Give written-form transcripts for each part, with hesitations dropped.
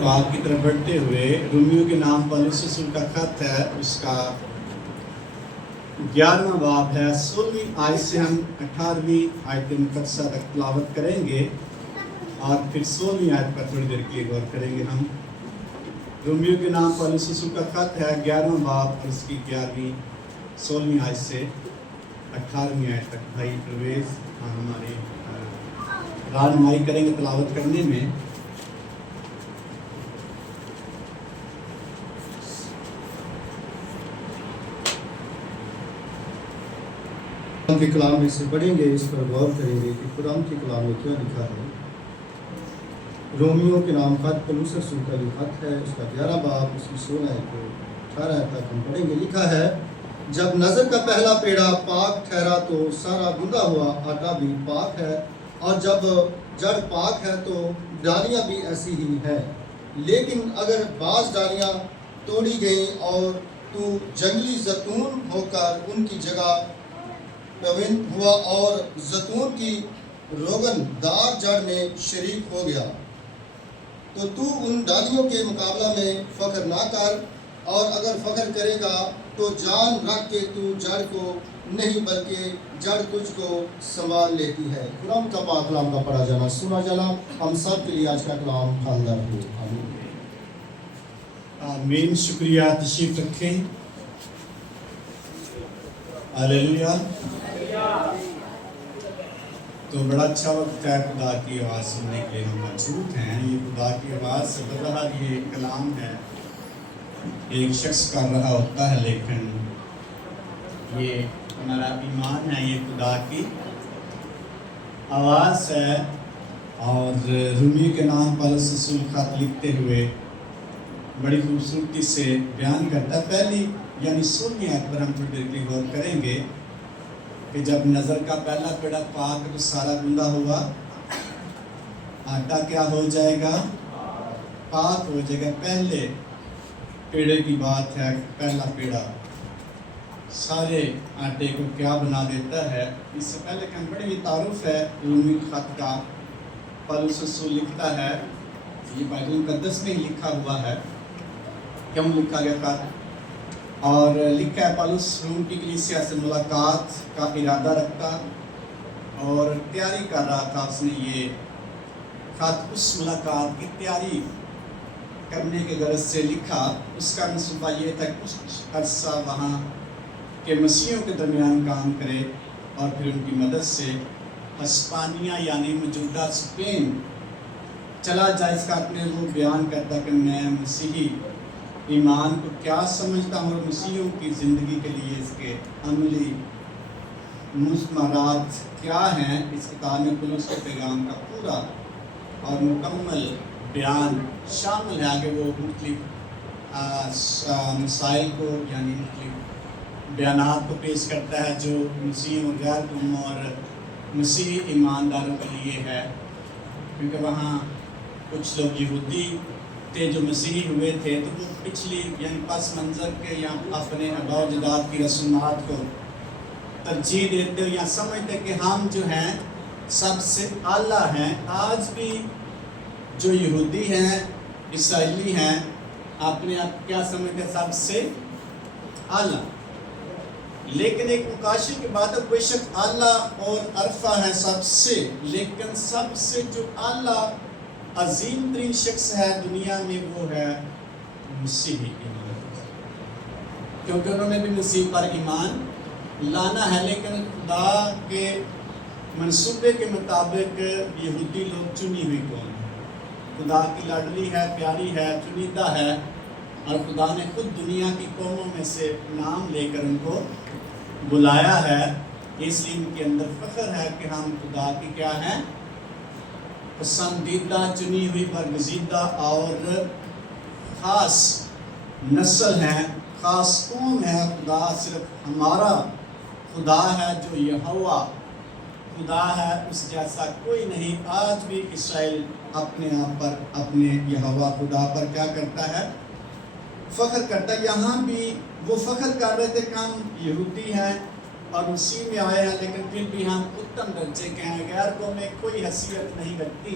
पाक की तरफ बढ़ते हुए रोमियो के नाम पौलुस रसूल का खत है, उसका 11वां बाब है। 16वीं आयत से हम 18वीं आयत मुकद्दसा तक तिलावत करेंगे और फिर 16वीं आयत पर थोड़ी देर के लिए गौर करेंगे। हम रोमियो के नाम पौलुस रसूल का खत है, 11वां बाब और उसकी 11वीं 16वीं आयत से 18वीं आयत तक। भाई प्रवेश हमारे रहनुमाई करेंगे तिलावत करने में। के कलाम में से पढ़ेंगे, इस पर गौर करेंगे कि कुरान के कलाम में क्या लिखा है। रोमियो के नाम खत पौलुस रसूल का जो खत है, उसका 11 बाब उसकी 16 को 18 तक हम पढ़ेंगे। लिखा है, जब नज़र का पहला पेड़ा पाक ठहरा तो सारा गूंदा हुआ आटा भी पाक है, और जब जड़ पाक है तो डालियाँ भी ऐसी ही है। लेकिन अगर बाज़ डालियाँ तोड़ी गई और तू जंगली जैतून होकर उनकी जगह प्रवीण हुआ और जैतून की रोगनदार जड़ में शरीक हो गया, तो तू उन डालियों के मुकाबला में फख्र ना कर, और अगर फख्र करेगा तो जान रख के तू जड़ को नहीं बल्कि जड़ तुझको संभाल लेती है। कुरान का पाक कलाम का पढ़ा जाना सुना जाना हम सब के लिए आज का कलाम खानदार हो। आमीन आमीन। शुक्रिया, तशरीफ रखें। हालेलुया। तो बड़ा अच्छा वक्त है खुदा की आवाज़ सुनने के लिए हम मौजूद हैं। ये खुदा की आवाज़ से बज रहा ये कलाम है, एक शख्स कर रहा होता है, लेकिन ये हमारा ईमान है, ये खुदा की आवाज़ है। और रोमियो के नाम पौलुस रसूल खत लिखते हुए बड़ी खूबसूरती से बयान करता है। पहली यानी 16वीं आयत पर हम थोड़ी देर की गौर करेंगे कि जब नज़र का पहला पेड़ा पाक तो सारा गूंदा हुआ आटा क्या हो जाएगा? पाक हो जाएगा। पहले पेड़े की बात है, पहला पेड़ा सारे आटे को क्या बना देता है। इससे पहले कि हम बड़ी तारुफ है रोमी खत का, पौलुस रसूल लिखता है, ये बाइबल मुकद्दस में ही लिखा हुआ है, क्यों लिखा गया था। और लिखा है, पौलुस रोम की कलीसिया से मुलाकात का इरादा रखता और तैयारी कर रहा था। उसने ये खत उस मुलाकात की तैयारी करने के गरज से लिखा। उसका मंसूबा ये था कि कुछ अरसा वहाँ के मसीहों के दरमियान काम करे और फिर उनकी मदद से हिस्पानिया यानी मौजूदा स्पेन चला जाए। इसका अपने वो बयान करता कि मैं मसीही ईमान को क्या समझता हूँ और मसीहों की ज़िंदगी के लिए इसके अमली मुस्मरात क्या हैं। इस किताब में पौलुस के पैगाम का पूरा और मुकम्मल बयान शामिल है। आगे वो मुख्तलिफ मसाइल को यानी मुख्तलिफ बयानात को पेश करता है जो मसीह और गैर कौम और मसीह ईमानदारों के लिए है, क्योंकि वहाँ कुछ लोग यहूदी थे जो मसीही हुए थे, तो वो पिछली यानी पस मंज़र के या अपने आबा अजदाद की रसूमात को तरजीह देते या समझते कि हम जो हैं सबसे आला हैं। आज भी जो यहूदी हैं, इसराइली हैं, अपने आप क्या समझते हैं? सबसे आला। लेकिन एक मुकाशी की बात है, बेशक आला और अरफा है सबसे, लेकिन सबसे जो आला अजीम तरीन शख्स है दुनिया में वो है मसीही ईमान, क्योंकि उन्होंने भी मसीह पर ईमान लाना है। लेकिन खुदा के मंसूबे के मुताबिक यहूदी लोग चुनी हुई कौम है, खुदा की लाडली है, प्यारी है, चुनीदा है, और खुदा ने खुद दुनिया की कौमों में से नाम लेकर उनको बुलाया है। इसलिए इनके अंदर फ़ख्र है कि हम खुदा की क्या हैं? पसंदीदा, चुनी हुई, बरगज़ीदा और ख़ास नस्ल है, ख़ास कौम है। खुदा सिर्फ हमारा खुदा है जो यहोवा खुदा है, उस जैसा कोई नहीं। आज भी इसराइल अपने आप पर, अपने यहोवा खुदा पर क्या करता है? फ़ख्र करता है। यहाँ भी वो फ़ख्र कर रहे थे कि हम यहूदी हैं और मसीह में आए हैं, लेकिन फिर भी हम उत्तम दर्जे के हैं, गैर को में कोई हैसियत नहीं रखती।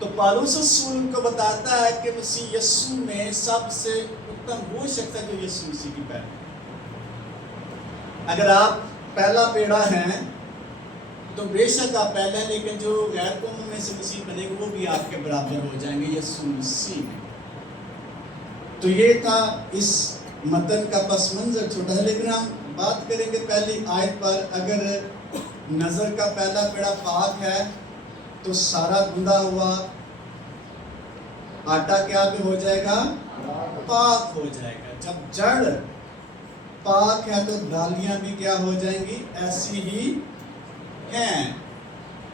تو پالوس رسول ان کو بتاتا ہے کہ مسیح یسوع میں سب سے اتم وہ شخص ہے جو یسوع مسیح کی پیروی ہے۔ اگر آپ پہلا پیڑا ہیں تو بے شک آپ پہلے ہیں، لیکن جو غیر قوموں میں سے مسیح بنے گے وہ بھی آپ کے برابر ہو جائیں گے یسوع مسیح میں۔ تو یہ تھا اس متن کا پس منظر چھوٹا ہے، لیکن ہم بات کریں گے پہلی آیت پر۔ اگر نظر کا پہلا پیڑا پاک ہے تو سارا گندا ہوا آٹا کیا بھی ہو جائے گا؟ پاک ہو جائے گا۔ جب جڑ پاک ہے تو ڈالیاں بھی کیا ہو جائیں گی؟ ایسی ہی ہیں۔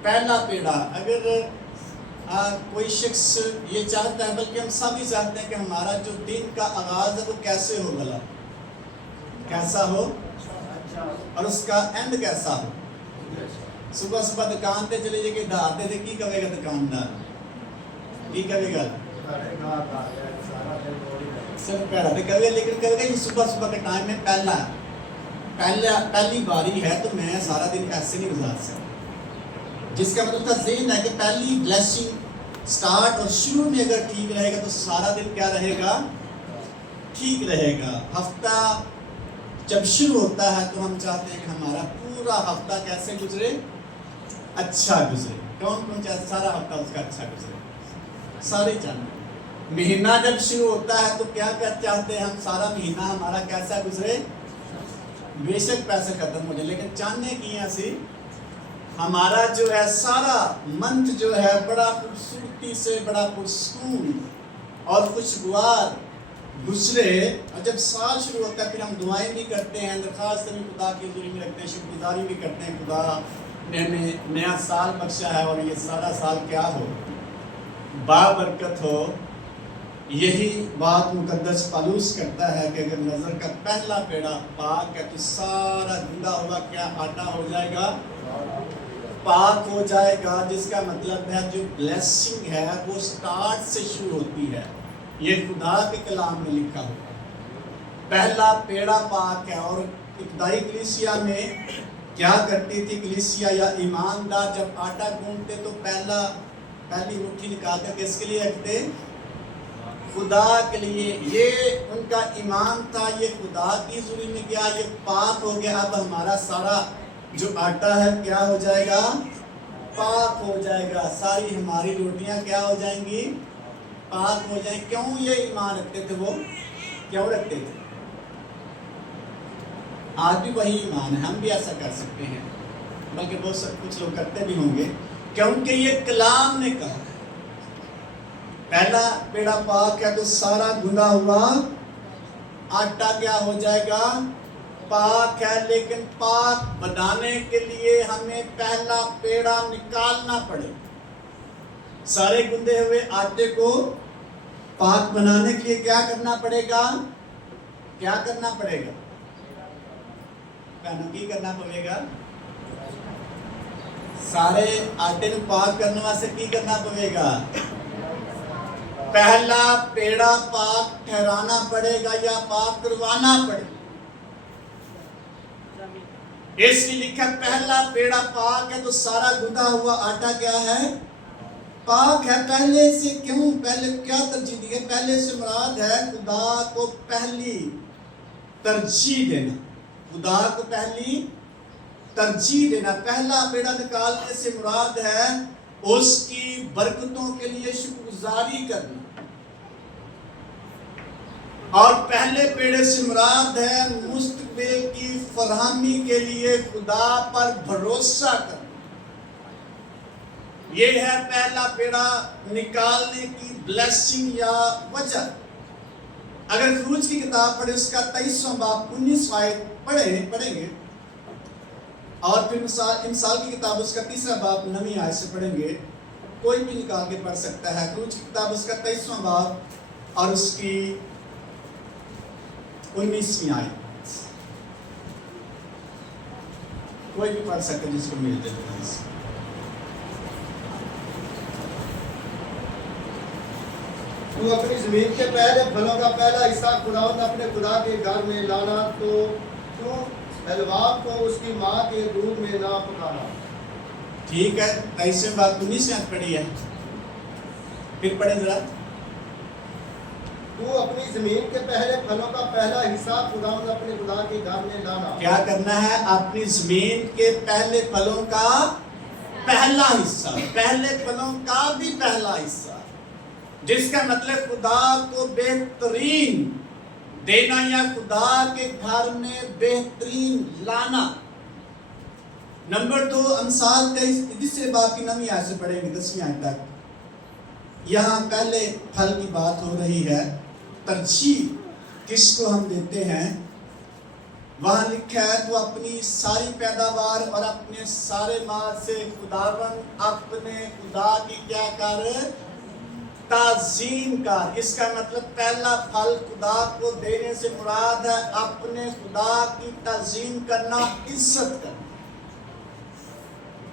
پہلا پیڑا، اگر کوئی شخص یہ چاہتا ہے، بلکہ ہم سب ہی چاہتے ہیں کہ ہمارا جو دن کا آغاز ہے وہ کیسے ہو، بھلا کیسا ہو، اور اس کا اینڈ کیسا ہو۔ صبح صبح دکان پہ چلے جائے کہ دہاتے تھے، کی کہے گا دکاندار؟ کی کہے گا؟ صرف پیڑا پہ کہے گا، لیکن کہے گا یہ صبح صبح کے ٹائم میں پہلی باری ہے تو میں سارا دن ایسے نہیں گزار سکتا، جس کا مطلب تھا ذہن ہے کہ پہلی بلیسنگ سٹارٹ اور شروع میں اگر ٹھیک رہے گا تو سارا دن کیا رہے گا؟ ٹھیک رہے گا۔ ہفتہ جب شروع ہوتا ہے تو ہم چاہتے ہیں کہ ہمارا پورا ہفتہ کیسے گزرے؟ اچھا گزرے۔ کون کون چاہتا سارا ہفتہ اس کا اچھا گزرے؟ سارے چاہتے۔ مہینہ جب شروع ہوتا ہے تو کیا چاہتے ہیں ہم؟ سارا مہینہ ہمارا کیسا گزرے؟ بے شک پیسے ختم ہو جائے، لیکن چاہنے کی ایسی ہمارا جو ہے سارا منتھ جو ہے بڑا خوبصورتی سے، بڑا پرسکون اور خوشگوار گزرے۔ اور جب سال شروع ہوتا ہے پھر ہم دعائیں بھی کرتے ہیں، درخواست بھی خدا کی حضوری میں رکھتے ہیں، شکر گزاری بھی کرتے ہیں، خدا نے ہمیں نیا سال بخشا ہے اور یہ سارا سال کیا ہو؟ بابرکت ہو۔ یہی بات مقدس پالوس کرتا ہے کہ اگر نظر کا پہلا پیڑا پاک ہے تو سارا گندا ہوا کیا آٹا ہو جائے گا؟ پاک ہو جائے گا، جس کا مطلب ہے جو بلیسنگ ہے وہ سٹارٹ سے شروع ہوتی ہے۔ یہ خدا کے کلام میں لکھا ہوا پہلا پیڑا پاک ہے۔ اور ابتدائی کلیسیا میں کیا کرتی تھی کلیسیا یا ایماندار؟ جب آٹا گوندتے تو پہلی مٹھی نکال کر کس کے لیے رکھتے؟ خدا کے لیے۔ یہ ان کا ایمان تھا، یہ خدا کی حضوری میں گیا، یہ پاک ہو گیا۔ اب ہمارا سارا جو آٹا ہے کیا ہو جائے گا؟ پاک ہو جائے گا۔ ساری ہماری روٹیاں کیا ہو جائیں گی؟ پاک ہو جائیں۔ کیوں یہ ایمان رکھتے تھے وہ؟ کیوں رکھتے تھے؟ آج بھی وہی ایمان ہے، ہم بھی ایسا کر سکتے ہیں، بلکہ بہت سب کچھ لوگ کرتے بھی ہوں گے، کیونکہ یہ کلام نے کہا پہلا پیڑا پاک ہے تو سارا گندا ہوا آٹا کیا ہو جائے گا؟ پاک ہے۔ لیکن پاک بنانے کے لیے ہمیں پہلا پیڑا نکالنا پڑے۔ سارے گندے ہوئے آٹے کو پاک بنانے کے لیے کیا کرنا پڑے گا؟ کیا کرنا پڑے گا؟ کی کرنا پڑے گا؟ سارے آٹے کو پاک کرنے واسطے کی کرنا پڑے گا؟ پہلا پیڑا پاک ٹھہرانا پڑے گا یا پاک کروانا پڑے گا۔ اس کی لکھا پہلا پیڑا پاک ہے تو سارا گندا ہوا آٹا کیا ہے؟ پاک ہے۔ پہلے سے کیوں؟ پہلے کیا ترجیح دی ہے؟ پہلے سے مراد ہے خدا کو پہلی ترجیح دینا، خدا کو پہلی ترجیح دینا۔ پہلا پیڑا نکالنے سے مراد ہے اس کی برکتوں کے لیے شکر گزاری کرنا، اور پہلے پیڑے سے مراد ہے مستقبل کی فراہمی کے لیے خدا پر بھروسہ کرنا۔ یہ ہے پہلا پیڑا نکالنے کی بلیسنگ یا وجہ۔ اگر خروج کی کتاب پڑھیں، اس کا 23واں باب 19 آیت پڑھیں گے، اور پھر امثال کی کتاب اس کا 3 باب 9 آیت سے پڑھیں گے، کوئی بھی نکال کے پڑھ سکتا ہے۔ خروج کی کتاب اس کا 23واں باب اور اس کی 19ویں آیت، کوئی بھی پڑھ سکتا جس کو ملتے ہیں۔ تو اپنی زمین کے پہلے پھلوں کا پہلا حصہ خداوند نے اپنے خدا کے گھر میں لانا، تو کیوں حلواب کو اس کی ماں کے دودھ میں نہ پکانا؟ ٹھیک ہے، 23 بات 19 سے پڑھی ہے۔ फिर पढ़े जरा। तू अपनी जमीन के पहले फलों का पहला हिस्सा खुदावंद अपने खुदा के घर में लाना। क्या करना है? अपनी जमीन के पहले फलों का पहला हिस्सा, पहले फलों का भी पहला हिस्सा, जिसका मतलब खुदा को बेहतरीन देना या खुदा के घर में बेहतरीन लाना। नंबर 2 अमसाल 23 बाब की 9वीं आयत से पढ़ेंगे 10वीं आयत तक। यहाँ पहले फल की बात हो रही है, तरजीह किसको हम देते हैं। वहाँ लिखा है तो अपनी सारी पैदावार और अपने सारे माल से खुदावन अपने खुदा की क्या कर? ताज़ीम कर। इसका मतलब पहला फल खुदा को देने से मुराद है अपने खुदा की ताज़ीम करना, इज्जत करना।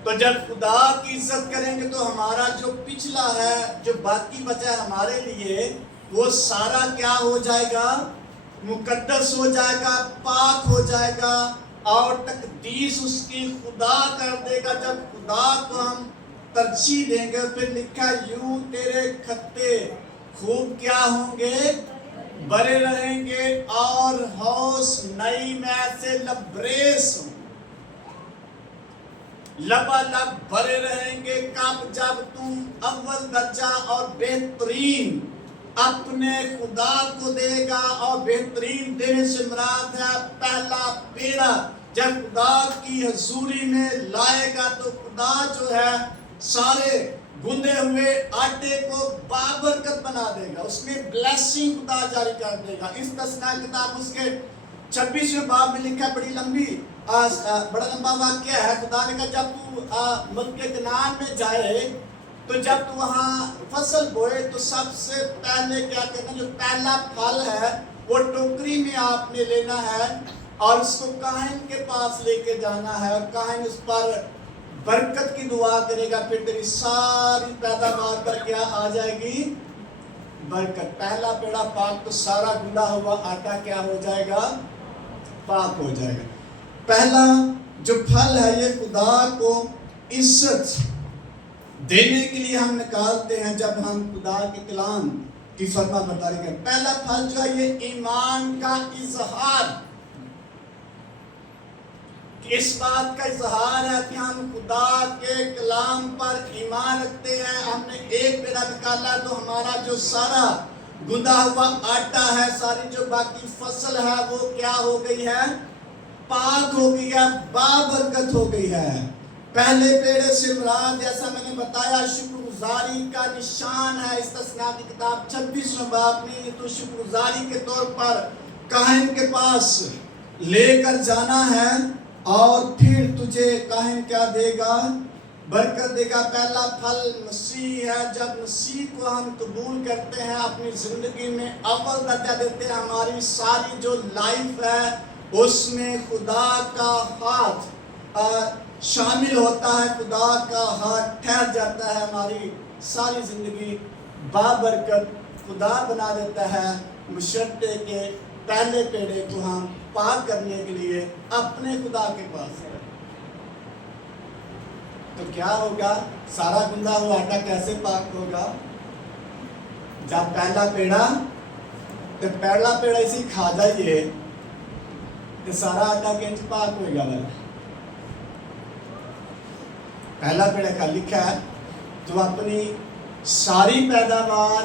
तो जब खुदा की इज्जत करेंगे तो हमारा जो पिछला है, जो बाकी बचा है हमारे लिए, वो सारा क्या हो जाएगा? मुकद्दस हो जाएगा, पाक हो जाएगा और तकदीस उसकी खुदा कर देगा। जब खुदा को हम तरजीह देंगे, फिर लिखा यूं तेरे खत्ते खूब क्या होंगे? बड़े रहेंगे और हौस नई में से लबरेज होंगे, लबालब भरे रहेंगे। कब? जब तुम अव्वल दर्जा और बेहतरीन अपने खुदा को देगा। और बेहतरीन देने से मुराद है पहला पेड़ा जब खुदा की हजूरी में लाएगा तो खुदा जो है सारे गुंदे हुए आटे को बाबरकत बना देगा, उसमें ब्लेसिंग खुदा जारी कर देगा। इस तस्ना किताब उसके 26वें बाब में लिखा, बड़ी लंबी बड़ा लंबा वाक्य है। खुदा ने कहा जब तू मुल्क कनान में जाए तो जब तू वहाँ फसल बोए तो सबसे पहले क्या करना, जो पहला फल है वो टोकरी में आपने लेना है और उसको काहिन के पास लेके जाना है और काहिन उस पर बरकत की दुआ करेगा। फिर तेरी सारी पैदावार पर क्या आ जाएगी? बरकत। पहला पेड़ा पाक तो सारा गुंदा हुआ आटा क्या हो जाएगा? पाक हो जाएगा। पहला जो फल है ये खुदा को इज्जत देने के लिए हम निकालते हैं जब हम खुदा के कलाम की फरमा बरदारी करें। पहला फल जो है ये ईमान का इजहार, इस बात का इजहार है कि हम खुदा के कलाम पर ईमान रखते हैं। हमने एक पेड़ा निकाला तो हमारा जो सारा गुंदा हुआ आटा है, सारी जो बाकी फसल है वो क्या हो गई है? पाक हो गई है, बाबरकत हो गई है। पहले पेड़े से मुराद जैसा मैंने बताया शुक्रगुजारी का निशान है। इस तस्ना की किताब 26वें बाब में तो शुक्रगुजारी के तौर पर काहिन के पास लेकर जाना है और फिर तुझे काहिन क्या देगा? बरकत देगा। पहला फल मसीह है। जब मसीह को हम कबूल करते हैं, अपनी जिंदगी में अव्वल दर्जा देते हैं, हमारी सारी जो लाइफ है उसमें खुदा का हाथ शामिल होता है, खुदा का हाथ ठहर जाता है, हमारी सारी जिंदगी बाबरकत खुदा बना देता है। मुशर्ते के पहले पेड़े को हम पाक करने के लिए अपने खुदा के पास है। तो क्या होगा? सारा गुंदा हुआ आटा कैसे पाक होगा? जब पहला पेड़ा, तो पहला पेड़ा इसी खा जाइए तो सारा आटा कैसे पाक होगा? वाला पहला पेड़ा का लिखा है तो अपनी सारी पैदावार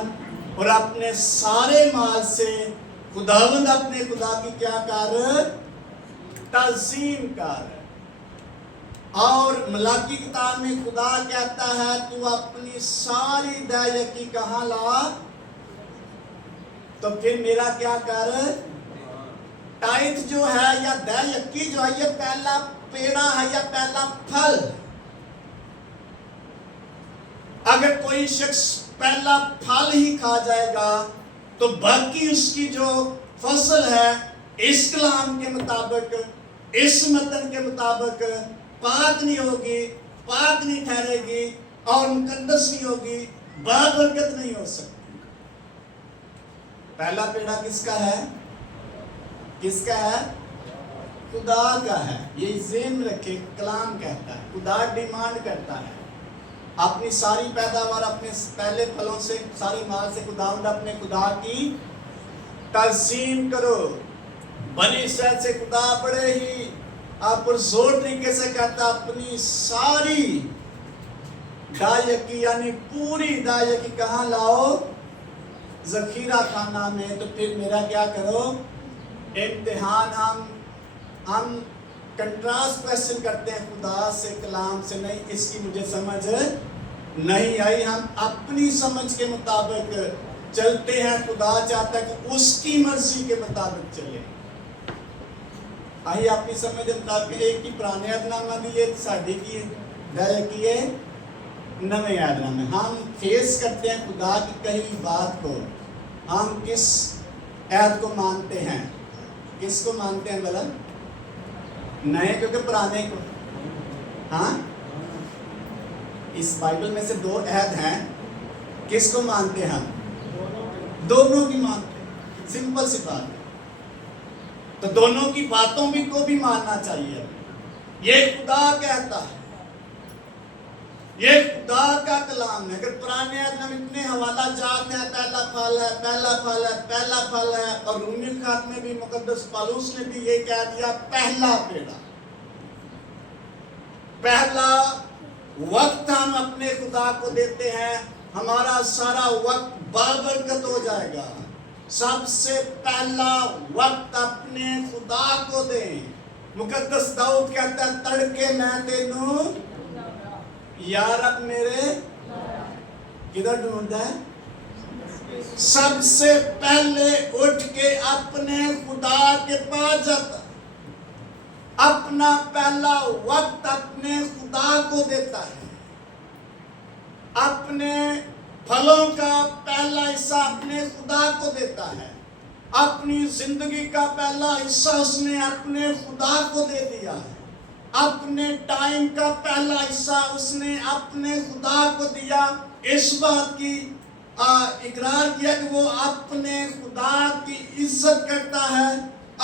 और अपने सारे माल से खुदावंद अपने खुदा की क्या कर? ताज़ीम कर। और मलाकी किताब में खुदा कहता है तू अपनी सारी दयाकी कहाँ ला? तो फिर मेरा क्या कर? टाइथ जो है या दयाकी जो है ये पहला पेड़ा है या पहला फल। अगर कोई शख्स पहला फल ही खा जाएगा तो बाकी उसकी जो फसल है इस कलाम के मुताबिक, इस मतन के मुताबिक पाक नहीं होगी, पाक नहीं ठहरेगी और मुकद्दस नहीं होगी, बाबरकत नहीं हो सकती। पहला पेड़ा किसका है? किसका है? खुदा का है। ये ज़हन रखे, कलाम कहता है, खुदा डिमांड करता है اپنی ساری پیداوار اپنے پہلے پھلوں سے ساری مال سے خداوند اپنے خدا کی تعظیم کرو. بنی اسرائیل سے خدا بڑے ہی آپ پر زور طریقے سے کہتا اپنی ساری دائیکی یعنی پوری دائیکی کہاں لاؤ؟ ذخیرہ خانہ میں. تو پھر میرا کیا کرو؟ امتحان ہم کنٹراسٹ کویسچن کرتے ہیں خدا سے کلام سے. نہیں اس کی مجھے سمجھ نہیں آئی. ہم اپنی سمجھ کے مطابق چلتے ہیں. خدا چاہتا ہے کہ اس کی مرضی کے مطابق چلے. آئی اپنی سمجھ مطابق ایک کی پرانے عہد نامہ دیئے ساڑھی کی دائیکی نویں عہد نامہ. ہم فیس کرتے ہیں خدا کی کہی ہوئی بات کو. ہم کس عہد کو مانتے ہیں؟ کس کو مانتے ہیں بھلا؟ نئے کیونکہ پرانے کو. ہاں اس بائبل میں سے 2 عہد ہیں. کس کو مانتے ہیں ہم؟ دونوں کی مانتے ہیں. سمپل سی بات ہے. تو دونوں کی باتوں بھی کو بھی ماننا چاہیے. یہ خدا کہتا ہے, یہ خدا کا کلام ہے. اگر پرانے عہد میں اتنے حوالہ جات ہیں, پہلا پھل ہے, پہلا پھل ہے, پہلا پھل ہے, اور رومی خط میں بھی مقدس پالوس نے بھی یہ کہہ دیا پہلا پیڑا. پہلا وقت ہم اپنے خدا کو دیتے ہیں, ہمارا سارا وقت بابرکت ہو جائے گا. سب سے پہلا وقت اپنے خدا کو دیں. مقدس داؤد کہتا ہے تڑکے میں تینوں یا رب میرے کدھر ڈھونڈتا ہے؟ سب سے پہلے اٹھ کے اپنے خدا کے پاس جاتا. اپنا پہلا وقت اپنے خدا کو دیتا ہے. اپنے پھلوں کا پہلا حصہ اپنے خدا کو دیتا ہے. اپنی زندگی کا پہلا حصہ اس نے اپنے خدا کو دے دیا ہے. اپنے ٹائم کا پہلا حصہ اس نے اپنے خدا کو دیا. اس بات کی اقرار کیا کہ وہ اپنے خدا کی عزت کرتا ہے,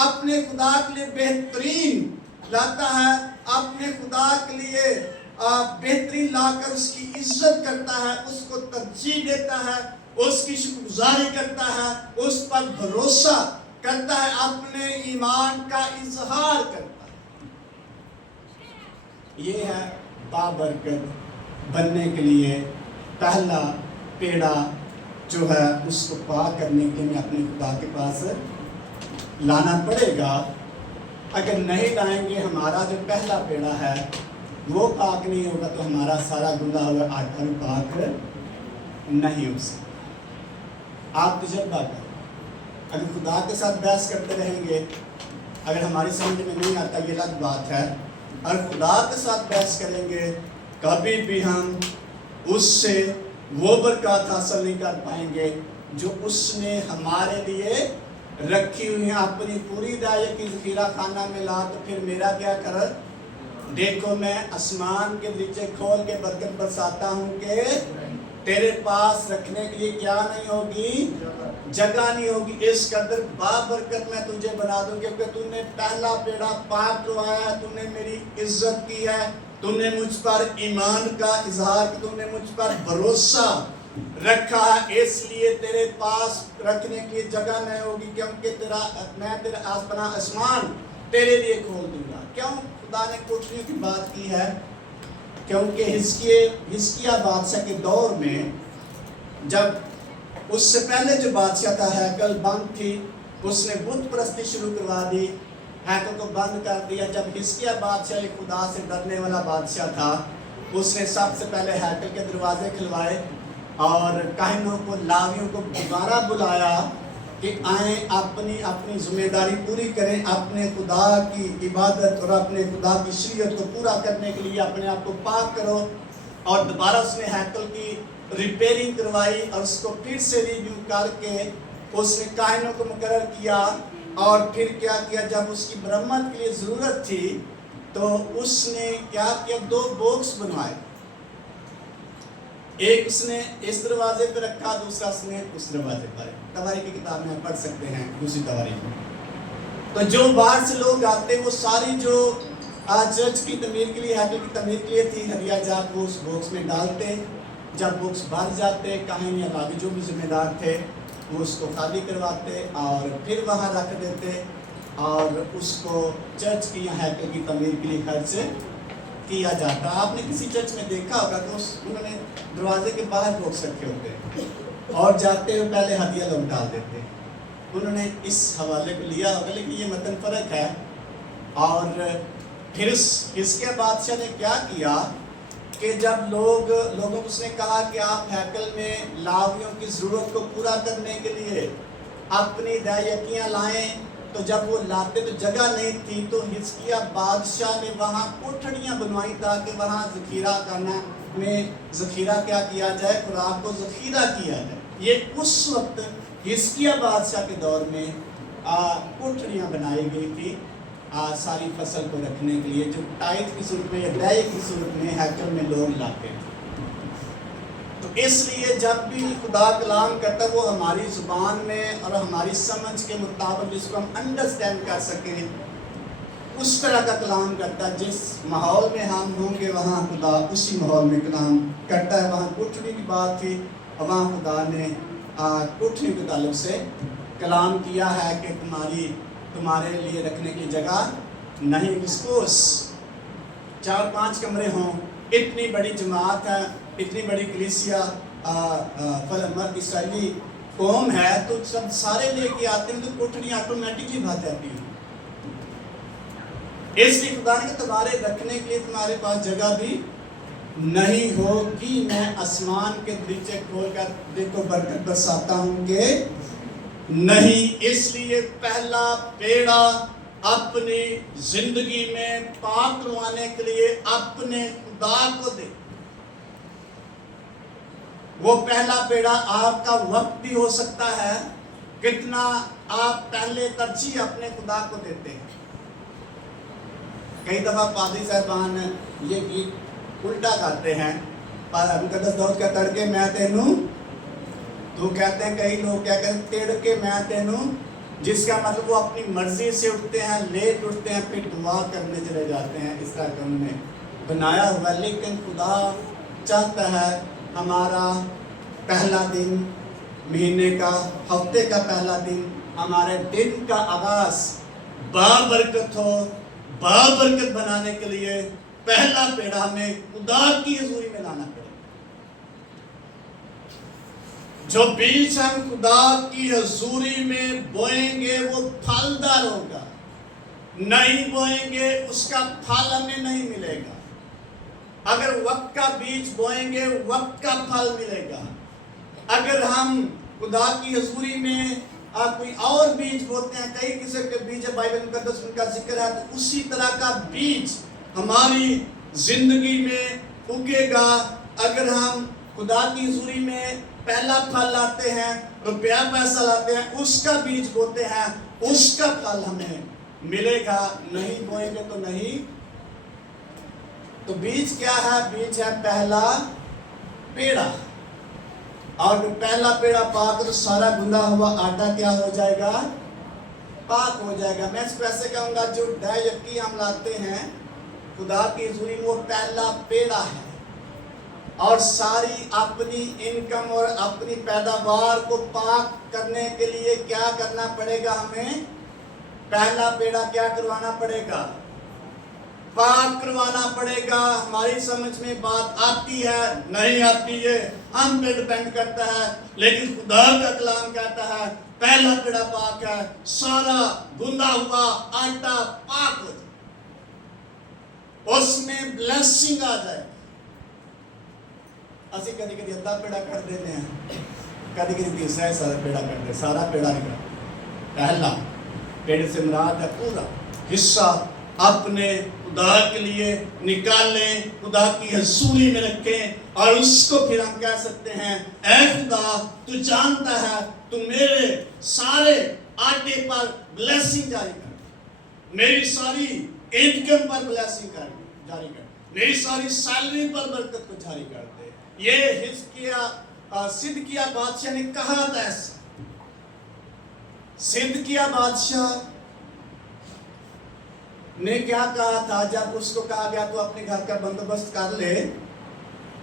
اپنے خدا کے لیے بہترین لاتا ہے, اپنے خدا کے لیے بہترین لا کر اس کی عزت کرتا ہے, اس کو ترجیح دیتا ہے, اس کی شکرگزاری کرتا ہے, اس پر بھروسہ کرتا ہے, اپنے ایمان کا اظہار کرتا ہے. یہ ہے بابرکت بننے کے لیے پہلا پیڑا جو ہے اس کو پاک کرنے کے لیے اپنے خدا کے پاس لانا پڑے گا. اگر نہیں لائیں گے ہمارا جو پہلا پیڑا ہے وہ پاک نہیں ہوگا تو ہمارا سارا گناہ ہوا آٹھا بھی پاک نہیں ہو سکتا. آپ تجربہ کریں. اگر خدا کے ساتھ بحث کرتے رہیں گے, اگر ہماری سمجھ میں نہیں آتا یہ الگ بات ہے. اور خدا کے ساتھ بحث کریں گے کبھی بھی ہم اس سے وہ برکات حاصل نہیں کر پائیں گے جو اس نے ہمارے لیے رکھی ہوئی ہیں. اپنی پوری دائیں کی ذخیرہ خانہ میں لا تو پھر میرا کیا کر. دیکھو میں آسمان کے نیچے کھول کے برکت برساتا ہوں کہ تیرے پاس رکھنے کے لیے کیا نہیں ہوگی, جگہ نہیں ہوگی. اس قدر بابرکت میں تجھے بنا دوں کیونکہ تو نے پہلا پیڑا پاک کروایا ہے, تو نے میری عزت کی ہے, تو نے مجھ پر ایمان کا اظہار کی, تو نے مجھ پر بھروسہ رکھا ہے. اس لیے تیرے پاس رکھنے کی جگہ نہیں ہوگی کیونکہ میں تیرا آسمان تیرے لیے کھول دوں گا. کیوں خدا نے کوٹھریوں کی بات کی ہے؟ کیونکہ حزقیہ بادشاہ کے دور میں جب اس سے پہلے جو بادشاہ تھا ہیکل بند تھی, اس نے بت پرستی شروع کروا دی, ہیکل کو بند کر دیا. جب حزقیہ بادشاہ ایک خدا سے ڈرنے والا بادشاہ تھا, اس نے سب سے پہلے ہیکل کے دروازے کھلوائے اور کاہنوں کو لاویوں کو دوبارہ بلایا کہ آئیں اپنی ذمہ داری پوری کریں, اپنے خدا کی عبادت اور اپنے خدا کی شریعت کو پورا کرنے کے لیے اپنے آپ کو پاک کرو. اور دوبارہ اس نے ہیکل کی ریپیئرنگ کروائی اور اس کو پھر سے ریویو کر کے اس نے کاہنوں کو مقرر کیا. اور پھر کیا کیا, جب اس کی مرمت کے لیے ضرورت تھی تو اس نے کیا کیا, 2 باکس بنوائے. ایک اس نے اس دروازے پہ رکھا, دوسرا اس نے اس دروازے پر. تواریخ کی کتاب میں پڑھ سکتے ہیں دوسری تواریخ میں. تو جو باہر سے لوگ آتے وہ ساری جو आज चर्च की तमीर के लिए, हैकल की तमीर के लिए थी, हदिया जात वो उस बॉक्स में डालते, जब बॉक्स भर जाते, काहिन या बाकी जो भी जिम्मेदार थे वो उसको खाली करवाते और फिर वहाँ रख देते और उसको चर्च की या हैकल की तमीर के लिए खर्च किया जाता। आपने किसी चर्च में देखा होगा तो उन्होंने दरवाजे के बाहर बॉक्स रखे होते और जाते हुए पहले हदिया लोग डाल देते। उन्होंने इस हवाले को लिया होगा, लेकिन ये मतन फ़र्क है। और फिर इसके बादशाह ने क्या किया कि जब लोगों को उसने कहा कि आप हैकल में लावियों की ज़रूरत को पूरा करने के लिए अपनी दायकियाँ लाएं, तो जब वो लाते तो जगह नहीं थी, तो हिजकिय्याह बादशाह ने वहाँ कोठड़ियाँ बनवाई ताकि वहाँ ज़ख़ीरा करना में ज़ख़ीरा क्या किया जाए, खुराक को ज़ख़ीरा किया जाए। ये उस वक्त हिजकिय्याह बादशाह के दौर में कोठड़ियाँ बनाई गई थी सारी फसल को रखने के लिए, जो टाइट की सूरत में या दाय की सूरत में हैकल में लोग लाते थे। तो इसलिए जब भी खुदा कलाम करता है वो हमारी ज़ुबान में और हमारी समझ के मुताबिक जिसको हम अंडरस्टैंड कर सकें उस तरह का कलाम करता है। जिस माहौल में हम होंगे वहाँ खुदा उसी माहौल में कलाम करता है। वहाँ कोठरी की बात थी, वहाँ खुदा ने कोठरी के ताल्लुक से कलाम किया है कि तुम्हारे लिए रखने की जगह नहीं, डिस्कोर्स 4-5 कमरे हों, इतनी बड़ी जमात है, इतनी बड़ी कलीसिया इसराइली कौम है, तो सब सारे लेके आते हैं तो कोठरी ऑटोमेटिकली भर जाती है। इसलिए खुदा ने तुम्हारे रखने के लिए तुम्हारे पास जगह भी नहीं होगी, मैं आसमान के दरीचे खोलकर देखो बरकत बरसाता हूँ कि नहीं। इसलिए पहला पेड़ा अपनी जिंदगी में पाक करवाने के लिए अपने खुदा को दे। वो पहला पेड़ा आपका वक्त भी हो सकता है, कितना आप पहले तरजीह अपने खुदा को देते हैं। कई दफा पादरी साहबान ये गीत उल्टा गाते हैं, मुकद्दस दाऊद का तड़के मैं तेनू, तो कहते हैं कई लोग क्या कहते हैं तेड़के मैं तेनू, जिसका मतलब वो अपनी मर्जी से उठते हैं, लेट उठते हैं, फिर दुआ करने चले जाते हैं। इस तरह का उन्होंने बनाया हुआ। लेकिन खुदा चाहता है हमारा पहला दिन, महीने का, हफ्ते का पहला दिन, हमारे दिन का आगाज बाबरकत हो। बाबरकत बनाने के लिए पहला पेड़ा हमें खुदा की हजूरी में लाना पड़ेगा। जो बीज हम खुदा की हजूरी में बोएंगे वो फलदार होगा, नहीं बोएंगे उसका फल हमें नहीं मिलेगा। अगर वक्त का बीज बोएंगे वक्त का फल मिलेगा। अगर हम खुदा की हजूरी में कोई और बीज बोते हैं, कई किस्म के बीज है बाइबल मुकद्दस उनका जिक्र है, तो उसी तरह का बीज हमारी जिंदगी में उगेगा। अगर हम खुदा की हजूरी में पहला फल लाते हैं, रुपया पैसा लाते हैं, उसका बीज बोते हैं, उसका फल हमें मिलेगा। नहीं बोएंगे तो नहीं। तो बीज क्या है? बीज है पहला पेड़ा। और जो पहला पेड़ा पाक तो सारा गुंदा हुआ आटा क्या हो जाएगा? पाक हो जाएगा। मैं इसको ऐसे कहूँगा, जो दायकी हम लाते हैं खुदा की हजूरी में वो पहला पेड़ा है। और सारी अपनी इनकम और अपनी पैदावार को पाक करने के लिए क्या करना पड़ेगा? हमें पहला पेड़ा क्या करवाना पड़ेगा? पाक करवाना पड़ेगा। हमारी समझ में बात आती है, नहीं आती है, हम पे डिपेंड करता है। लेकिन खुदा का कलाम कहता है पहला पेड़ा पाक है, सारा गुंदा हुआ आटा पाक हो जाए, उसमें ब्लेसिंग आ जाए। ਅਸੀਂ कभी कभी अद्धा पेड़ा कर देते हैं, कभी कभी तीसरा सारा पेड़ा करते, सारा पेड़ा नहीं करते। पहला पेड़ से मुराद है पूरा हिस्सा अपने खुदा के लिए निकालें, खुदा की हजूरी में रखें। और उसको फिर हम कह सकते हैं, ऐ खुदा तू जानता है, तू मेरे सारे आटे पर ब्लेसिंग जारी कर, मेरी सारी इनकम पर ब्लेसिंग जारी कर, मेरी सारी सैलरी पर बरकत को जारी कर दे। ये सिदकिय्याह बादशाह ने कहा था ऐसा। सिदकिय्याह बादशाह نے کیا کہا تھا جب اس کو کہا گیا تو اپنے گھر کا بندوبست کر لے،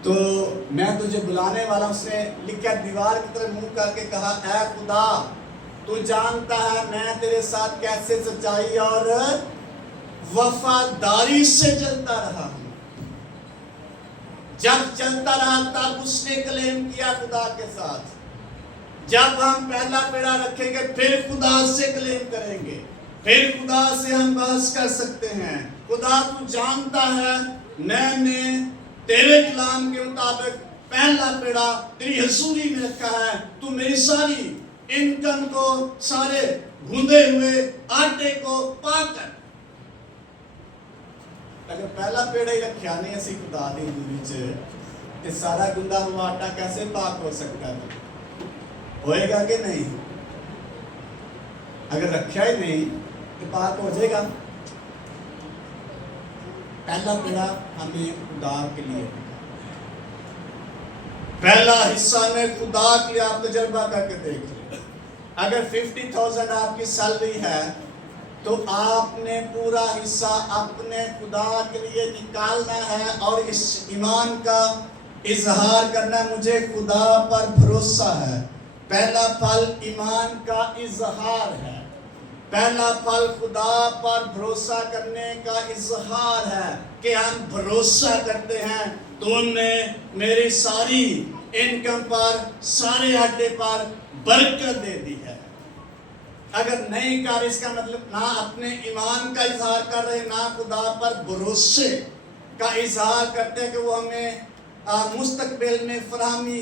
تو میں تجھے بلانے والا، اس نے لکھا دیوار کی طرف منہ کر کے کہا اے خدا تو جانتا ہے میں تیرے ساتھ کیسے سچائی اور وفاداری سے چلتا رہا ہوں۔ جب چلتا رہا تب اس نے کلیم کیا خدا کے ساتھ، جب ہم پہلا بیڑا رکھیں گے پھر خدا سے کلیم کریں گے، پھر خدا سے ہم بحث کر سکتے ہیں۔ خدا تو جانتا ہے میں نے تیرے کلام کے مطابق پہلا بیڑا تیری حضوری میں رکھا ہے، تو میری ساری انکم کو، سارے گھندے ہوئے آٹے کو پاک کر۔ اگر پہلا بیڑا ہی رکھیا نہیں اسی خدا دی حضوری کہ سارا گندا ہوا آٹا کیسے پاک ہو سکتا ہے؟ ہوئے گا کہ نہیں؟ اگر رکھیا ہی نہیں تو پاک ہو جائے گا۔ پہلا بیڑا ہمیں خدا کے لیے، پہلا حصہ میں خدا کے لیے آپ تجربہ کر کے دیکھ لیں۔ اگر 50,000 آپ کی سیلری ہے تو آپ نے پورا حصہ اپنے خدا کے لیے نکالنا ہے اور اس ایمان کا اظہار کرنا ہے، مجھے خدا پر بھروسہ ہے۔ پہلا پھل ایمان کا اظہار ہے، پہلا پھل خدا پر بھروسہ کرنے کا اظہار ہے کہ ہم بھروسہ کرتے ہیں تو ان نے میری ساری انکم پر، سارے آٹے پر برکت دے دی ہے۔ اگر نہیں کر، اس کا مطلب نہ اپنے ایمان کا اظہار کر رہے، نہ خدا پر بھروسے کا اظہار کرتے کہ وہ ہمیں مستقبل میں فراہمی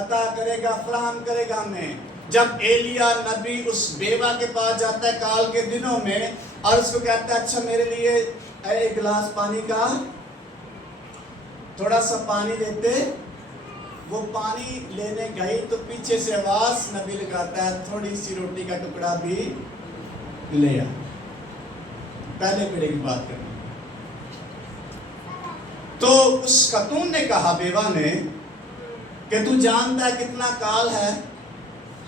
عطا کرے گا، فراہم کرے گا ہمیں۔ جب ایلیا نبی اس بیوہ کے پاس جاتا ہے کال کے دنوں میں اور اس کو کہتا ہے اچھا میرے لیے ایک گلاس پانی کا تھوڑا سا پانی دیتے، وہ پانی لینے گئی تو پیچھے سے آواز نبی لگاتا ہے تھوڑی سی روٹی کا ٹکڑا بھی لے آ۔ پہلے بیڑے کی بات کریں تو اس خاتون نے کہا، بیوہ نے، کہ تو جانتا ہے کتنا کال ہے،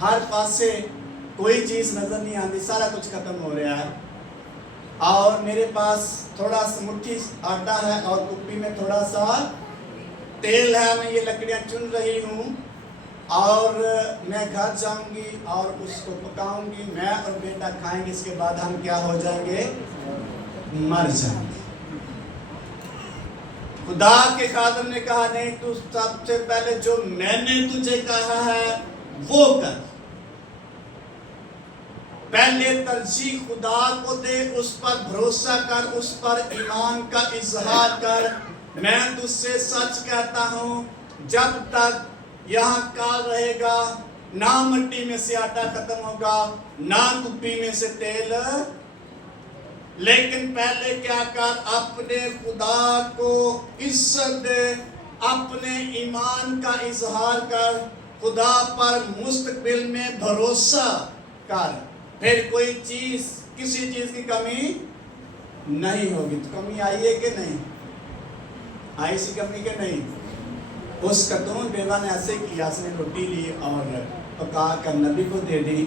ہر پاسے کوئی چیز نظر نہیں آتی، سارا کچھ ختم ہو رہا ہے، اور میرے پاس تھوڑا سا مٹھی آٹا ہے اور کپی میں تھوڑا سا تیل ہے، میں یہ لکڑیاں چن رہی ہوں اور میں گھر جاؤں گی اور اس کو پکاؤں گی، میں اور بیٹا کھائیں گے، اس کے بعد ہم کیا ہو جائیں گے؟ مر جائیں گے۔ خدا کے خادم نے کہا نہیں، تو سب سے پہلے جو میں نے تجھے کہا ہے وہ کر، پہلے ترجیح خدا کو دے، اس پر بھروسہ کر، اس پر ایمان کا اظہار کر۔ میں تجھ سے سچ کہتا ہوں جب تک یہاں کال رہے گا نہ مٹی میں سے آٹا ختم ہوگا نہ کپی میں سے تیل، لیکن پہلے کیا کر، اپنے خدا کو عزت دے، اپنے ایمان کا اظہار کر، خدا پر مستقبل میں بھروسہ کر، پھر کوئی چیز، کسی چیز کی کمی نہیں ہوگی۔ تو کمی آئی ہے کہ نہیں آئی؟ سی کمی کہ نہیں؟ اس خاتون بیوہ نے ایسے کیا، اس نے روٹی لی اور پکا کر نبی کو دے دی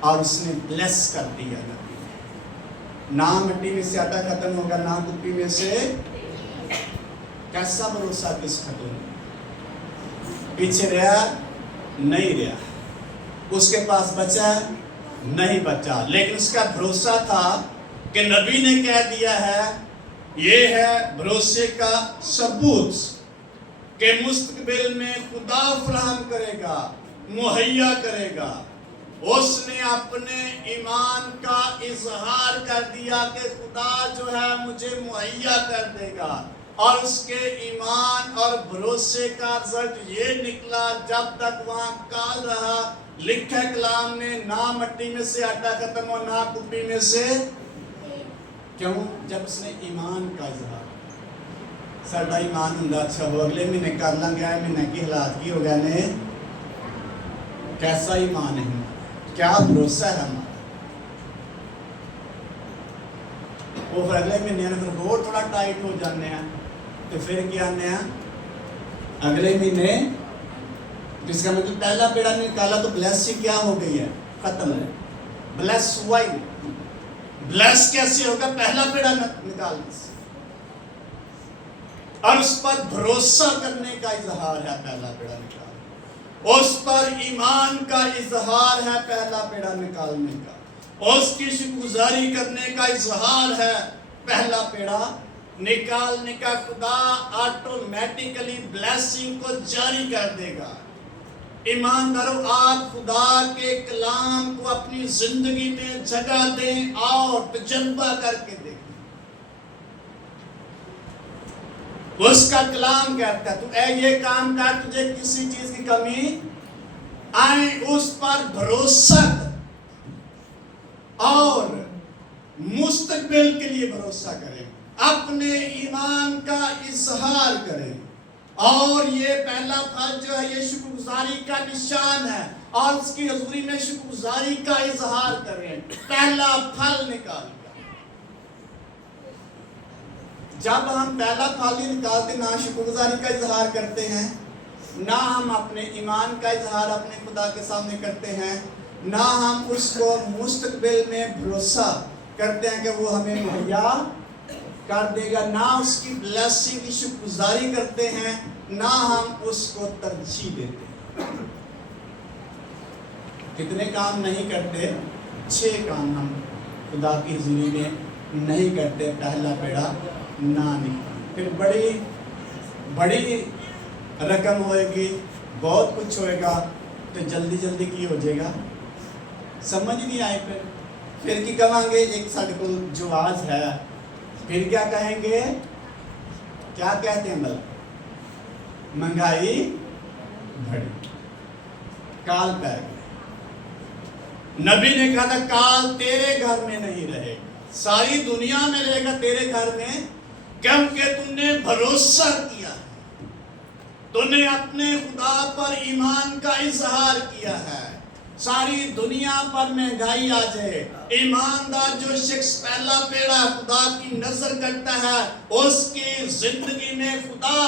اور اس نے بلیس کر دیا نبی نے، نہ مٹی میں سے آٹا ختم ہوگا نہ کپی میں سے۔ کیسا بھروسہ کس خاتون؟ پیچھے رہا نہیں رہا، اس کے پاس بچا نہیں بچا، لیکن اس کا بھروسہ تھا کہ نبی نے کہہ دیا ہے۔ یہ ہے بھروسے کا ثبوت کہ مستقبل میں خدا فراہم کرے گا، مہیا کرے گا۔ اس نے اپنے ایمان کا اظہار کر دیا کہ خدا جو ہے مجھے مہیا کر دے گا، اور اس کے ایمان اور بھروسے کا رزلٹ یہ نکلا، جب تک وہاں کال رہا، لکھا کلام نے، نہ مٹی میں سے آٹا ختم ہو نہ کپی میں سے۔ کیوں؟ جب اس نے ایمان کا اظہار، ساڈا ایمان ہوندا اچھا ہو اگلے مہینے کر لیں گے، مہینے کی حالات کی ہو گئے نے، کیسا ایمان ہے، کیا بھروسہ ہے ہمارا، وہ پھر اگلے مہینے پھر اور تھوڑا ٹائٹ ہو جانے ہیں، تو پھر کیا آنے ہیں اگلے مہینے، جس کا مطلب پہلا بیڑا نکالا تو بلیس کیا ہو گئی ہے، ختم ہے، بلیس ہوا ہی نہیں۔ ब्लेस कैसे होगा? पहला पेड़ा निकालने से, और उस पर भरोसा करने का इजहार है पहला पेड़ा निकाल, उस पर ईमान का इजहार है पहला पेड़ा निकालने का, उसकी शुक्रगुजारी करने का इजहार है पहला पेड़ा निकालने का। खुदा ऑटोमेटिकली ब्लेसिंग को जारी कर देगा। ईमानदारों, आप खुदा के कलाम को अपनी जिंदगी में जगह दें और तजर्बा करके देखें। उसका कलाम कहता है तू ये काम कर, तुझे किसी चीज की कमी आए, उस पर भरोसा कर और मुस्तकबिल के लिए भरोसा करें, अपने ईमान का इजहार करें। और ये पहला फल जो है ये शुक्रगुजारी का निशान है, और उसकी हजूरी में शुक्रगुजारी का इजहार करें। पहला फल निकाल, जब हम पहला फल ही निकालते, ना शुक्रगुजारी का इजहार करते हैं, ना हम अपने ईमान का इजहार अपने खुदा के सामने करते हैं, ना हम उसको मुस्तकबिल में भरोसा करते हैं कि वो हमें मुहैया कर देगा, ना उसकी ब्लेसिंग की शुक्रगुजारी करते हैं, ना हम उसको तरजीह देते हैं। कितने काम नहीं करते? 6 काम हम खुदा की हज़ूरी में नहीं करते। पहला पेड़ा ना निकाल, फिर बड़ी रकम होएगी, बहुत कुछ होएगा, तो जल्दी जल्दी की हो जाएगा, समझ नहीं आए। फिर की कहेंगे, एक साढ़े को जो आज है, फिर क्या कहेंगे? क्या कहते हैं? मतलब महंगाई बढ़ी, काल पै गए। नबी ने कहा था काल तेरे घर में नहीं रहेगा, सारी दुनिया में रहेगा, तेरे घर में, क्योंकि तुमने भरोसा किया है, तुमने अपने खुदा पर ईमान का इजहार किया है। सारी दुनिया पर महंगाई आ जाए, ईमानदार जो शख्स पहला पेड़ा खुदा की नजर करता है, उसकी जिंदगी में खुदा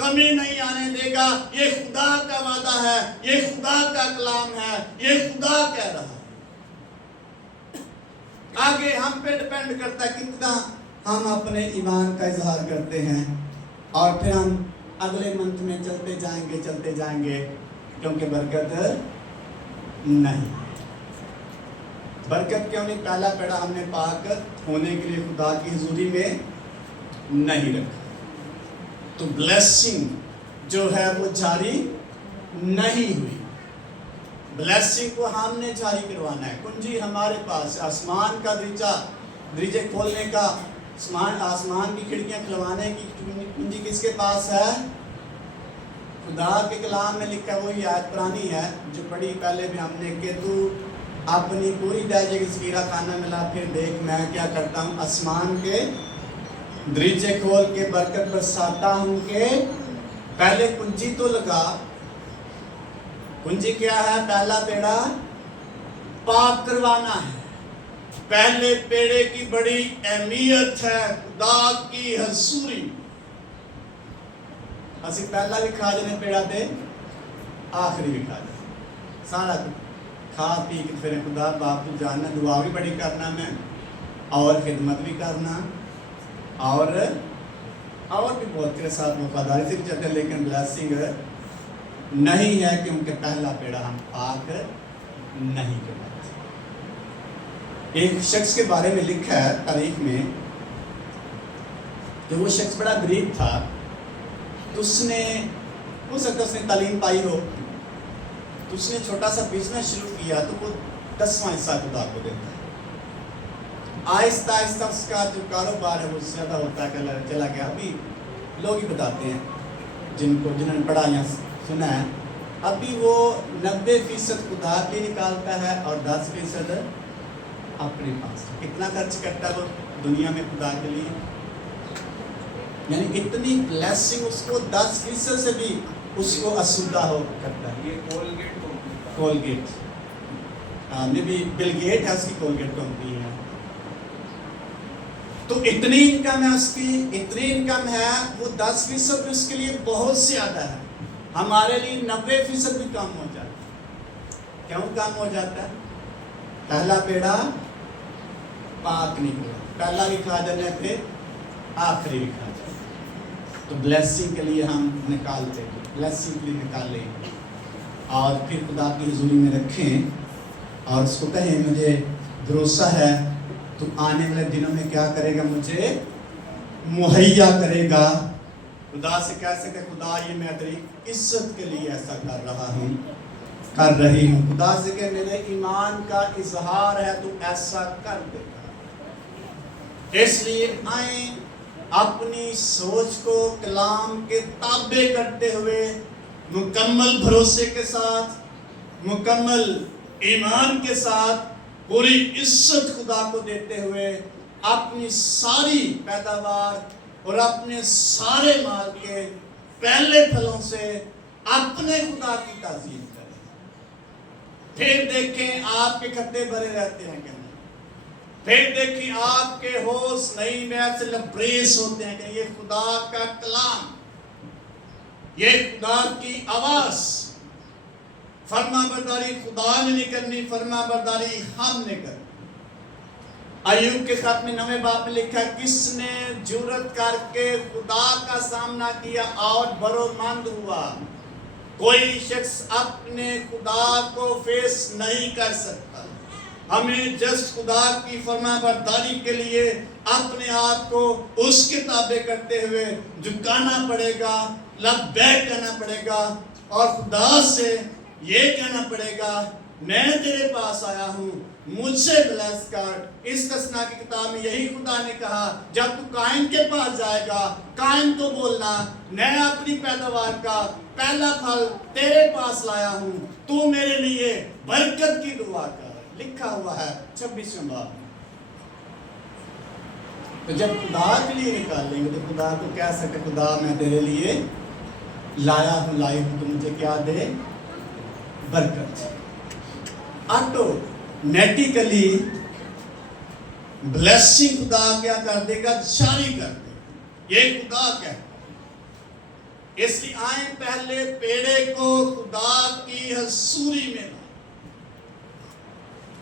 कमी नहीं आने देगा। ये खुदा का वादा है, ये खुदा का कलाम है, ये खुदा कह रहा है। आगे हम पे डिपेंड करता है कितना हम अपने ईमान का इजहार करते हैं, और फिर हम अगले मंथ में चलते जाएंगे, क्योंकि बरकत नहीं। बरकत क्यों नहीं? पहला पेड़ा हमने पाक होने के लिए खुदा की हुजूरी में नहीं रखा, तो ब्लेसिंग जो है वो जारी नहीं हुई। ब्लेसिंग को हमने जारी करवाना है। कुंजी हमारे पास, आसमान का दरीचे खोलने का, आसमान की खिड़कियां खुलवाने की कुंजी किसके पास है? खुदा के कलाम में लिखा है, वही आयत पुरानी है जो बड़ी पहले भी हमने, कि तू अपनी पूरी दर्जे की सकीरा खाना मिला, फिर देख मैं क्या करता हूँ, आसमान के दरीचे खोल के बरकत बरसाता हूँ। के पहले कुंजी तो लगा। कुंजी क्या है? पहला पेड़ा पाक करवाना है। पहले पेड़े की बड़ी अहमियत है खुदा की हजूरी। ਅਸੀਂ पहला भी खा जाने पेड़ा दे, आखिरी भी खा जाने, सारा खा पी के फिर खुदा बाप को जानना, दुआ भी बड़ी करना मैं, और खिदमत भी करना, और भी बहुत के साथ वफादारी से भी चलते, लेकिन ब्लेसिंग नहीं है, क्योंकि पहला पेड़ा हम पाक नहीं करते। एक शख्स के बारे में लिखा है तारीख में कि वो शख्स बड़ा गरीब था, तो उसने, हो सकता उसने तालीम पाई हो, तो उसने छोटा सा बिजनेस शुरू किया, तो वो 10वां हिस्सा खुदा को देता है। आहिस्ता आहिस्ता उसका जो कारोबार है वो ज़्यादा होता चला गया। अभी लोग ही बताते हैं जिन्होंने पढ़ा या सुना है, अभी वो 90% खुदा भी निकालता है और 10% अपने पास। कितना खर्च करता है वो दुनिया में खुदा के लिए, यानी इतनी ब्लेसिंग उसको 10% से भी उसको असुदा हो करता है। ये कोलगेट मे भी बिल गेट है, उसकी कोलगेट कंपनी है। तो इतनी इनकम है उसकी, इतनी इनकम है, वो 10% भी उसके लिए बहुत ज़्यादा है। हमारे लिए 90% भी कम हो जाता है। क्यों कम हो जाता है? पहला पेड़ा पाक निकला, पहला भी खा जाने थे, आखिरी भी खा जाने। तो ब्लेसिंग के लिए हम निकालते हैं, ब्लेसिंग के लिए निकालें और फिर खुदा की हुजूरी में रखें और उसको कहें मुझे भरोसा है तू आने वाले दिनों में क्या करेगा, मुझे मुहैया करेगा। खुदा से कह सके खुदा ये मैं तेरी इज्जत के लिए ऐसा कर रहा हूँ, कर रही हूँ। खुदा से कह मेरे ईमान का इजहार है, तू ऐसा कर देगा। इसलिए आए अपनी सोच को कलाम के ताबे करते हुए मुकम्मल भरोसे के साथ, मुकम्मल ईमान के साथ, पूरी इज्जत खुदा को देते हुए अपनी सारी पैदावार और अपने सारे माल के पहले फलों से अपने खुदा की ताज़ीम करें। फिर देखें आपके खत्ते भरे रहते हैं कि नहीं, फिर देखिए आपके होश नई मैच से लबरेज होते हैं कि ये खुदा का कलाम, ये खुदा की आवाज। फर्मा बरदारी खुदा ने नहीं करनी, फर्मा बरदारी हमने करनी। अय्यूब के खत में 9वें बाब में लिखा, किसने जुर्रत करके खुदा का सामना किया और भरोमंद हुआ। कोई शख्स अपने खुदा को फेस नहीं कर सकता। हमें जस्ट खुदा की फर्मा बरदारी के लिए अपने आप को उसके ताबे करते हुए झुकाना पड़ेगा, लब्बैक कहना पड़ेगा और खुदा से ये कहना पड़ेगा मैं तेरे पास आया हूँ, मुझसे ब्लेस कर। इस तस्ना की किताब में यही खुदा ने कहा, जब तू कायन के पास जाएगा, कायन को बोलना मैं अपनी पैदावार का पहला फल तेरे पास लाया हूँ, तू मेरे लिए बरकत की दुआ कर। लिखा हुआ है 26वें बाब में। तो जब खुदा के लिए निकालेंगे तो खुदा को कह सकते, खुदा मैं तेरे लिए लाया हूँ, लाई हूँ, तो मुझे क्या दे, बरकत। ऑटोमेटिकली ब्लेसिंग खुदा क्या कर देगा, जारी कर देगा। ये खुदा कहता है। इसलिए आए पहले पेड़े को खुदा की हजूरी में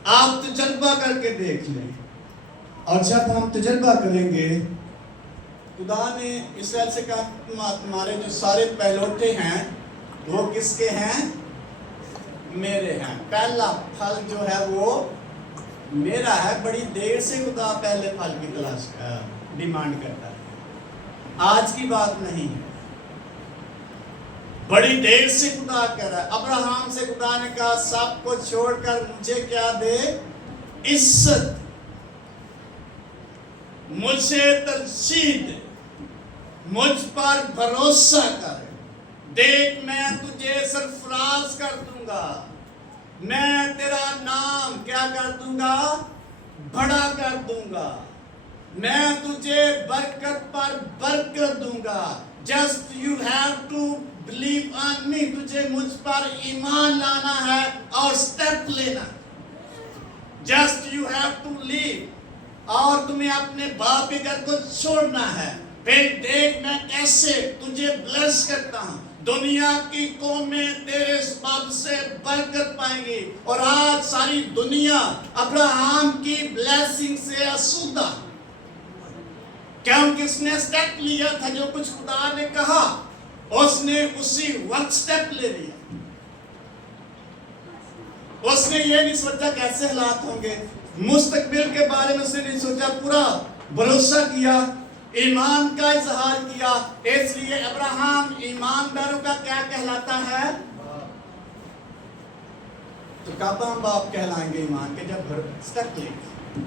आप तजर्बा करके देख लें, और जब हम तजर्बा करेंगे, खुदा ने इसराइल से कहा तुम्हारे जो सारे पहलौठे हैं वो किसके हैं, मेरे हैं। पहला फल जो है वो मेरा है। बड़ी देर से खुदा पहले फल की तलाश डिमांड करता है, आज की बात नहीं है। बड़ी देर से खुदा कह रहा है। अब्राहम से खुदा ने कहा सब को छोड़कर मुझे क्या दे, इज्जत, मुझे तरजीह दे, मुझ पर भरोसा कर। देख मैं तुझे सरफराज कर दूंगा, मैं तेरा नाम क्या कर दूंगा, बड़ा कर दूंगा, मैं तुझे बरकत पर बरकत दूंगा। Just you have to believe on me, तुझे मुझ पर ईमान लाना है और स्टेप लेना। Just you have to leave, और तुम्हें अपने बाप के घर को छोड़ना है। फिर देख मैं कैसे तुझे ब्लेस करता हूं, दुनिया की कौमें तेरे सबब से बरकत पाएंगी। और आज सारी दुनिया अब्राहम की ब्लेसिंग से आसूदा, क्योंकि उसने स्टेप लिया था। जो कुछ खुदा ने कहा उसने उसी वक्त स्टेप ले लिया। उसने ये नहीं सोचा कैसे हालात होंगे, मुस्तकबिल के बारे में उसने नहीं सोचा, पूरा भरोसा किया, ईमान का इजहार किया। इसलिए अब्राहम ईमानदारों का क्या कहलाता है, तो कब हम बाप कहलाएंगे ईमान के, जब स्टेप लेंगे।